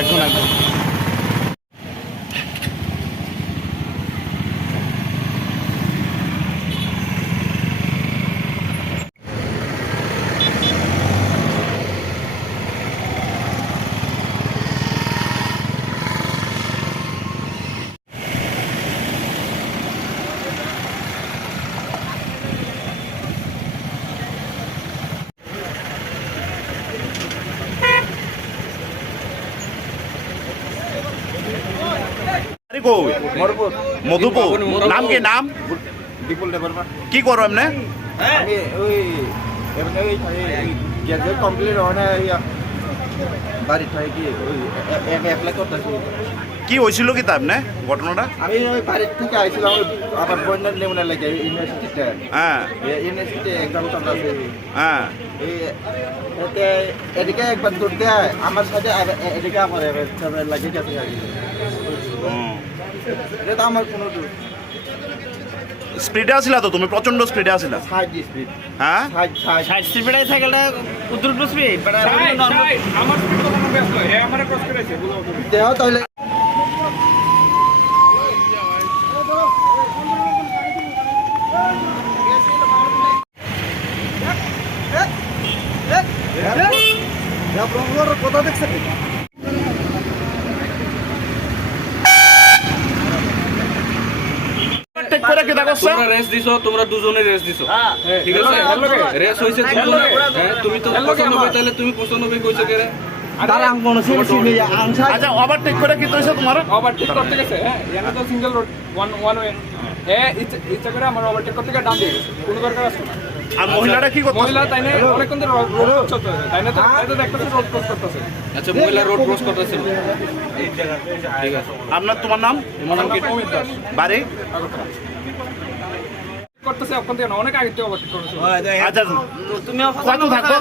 একদম একদম। মধুপুর নাম কি নাম বিপুল দেববর্মা। কি করো এমনি আমি ওই এমনি ওই গ্যাজেট কমপ্লিট হয় না বাড়ি থাকে কি ওই অ্যাপ্লাই করতেছি। কি হয়েছিল কি তা এমনি ঘটনাটা? আমি ওই বাড়ির থেকে আইছিলাম আবার বন্যার লেমনে লাগে ইউনিভার্সিটিতে। হ্যাঁ ইউনিভার্সিটিতে এক্সাম চলতেছে। হ্যাঁ এই এতে এদিকে একবার দূর দেয় আমার সাথে এদিকে আমার লাগে গেছে আর কি। এটা তো আমার কোনো দূর স্পিডে আসিলা তো তুমি? প্রচন্ড স্পিডে আসিলা? Side speed. হ্যাঁ সাইড স্পিডে সাইকেলটা উদ্রুত স্পিড আমার স্পিড তো কোনো ব্যস্ত এ আমারে ক্রস করেছে বলো দেহ তাহলে কথা দেখছেন করে কি দেখো তোমরা রেস দিছো, তোমরা দুজনে রেস দিছো, ঠিক আছে? রেস হইছে দুজনে। হ্যাঁ তুমি তো 95 তাহলে তুমি 95 কইছো কেরে? তারা কোনো সেন্স নেই আনসার। আচ্ছা ওভারটেক করে কি হইছে তোমার? ওভারটেক করতে গেছে হ্যাঁ এখানে তো সিঙ্গেল রোড ওয়ান ওয়ে ইচ্ছা করে আমার ওভারটেক করতে গিয়ে ডান দিয়ে গেছে কোনো দরকার আছে না। আর মহিলাটা কি করতে? মহিলা তাই না অনেকক্ষণ ধরে রোড চলতে তাই না তো দেখতেছে রোড ক্রস করতেছে। আচ্ছা মহিলা রোড ক্রস করতেছিল, ঠিক আছে। আপনার তোমার নাম? আমার নাম কি অমিত দাস বাড়ি? করতেছে এখন থেকে অনেক আগে থেকে ওভারটেক করতেছে। আচ্ছা তুমি কত থাকো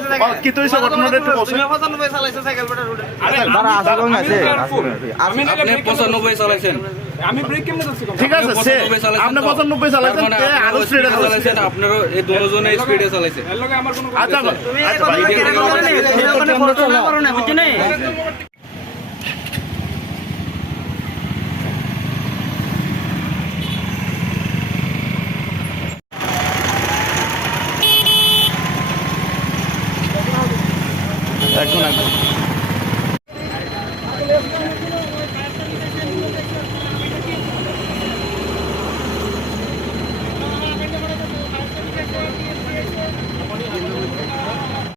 কি তো হইছে ঘটনাটা একটু বলছো? তুমি 95 চালাইছো সাইকেল পেটা রোডে। তারা আসলং আছে আমি না আপনি 95 চালাইছেন, আমি ব্রেক কেমনে ধরছি ঠিক আছে সে আপনি 95 চালাইছেন আরো স্পিডে চালাইছেন। চালাইছেন, আপনারও এই দুজনে স্পিডে চালাইছে। এর লগে আমার কোনো আচ্ছা তুমি আচ্ছা কথা ভাই, কেন করো না? তুমি ওখানে ফটো না করো না বুঝছো না? একদম একদম।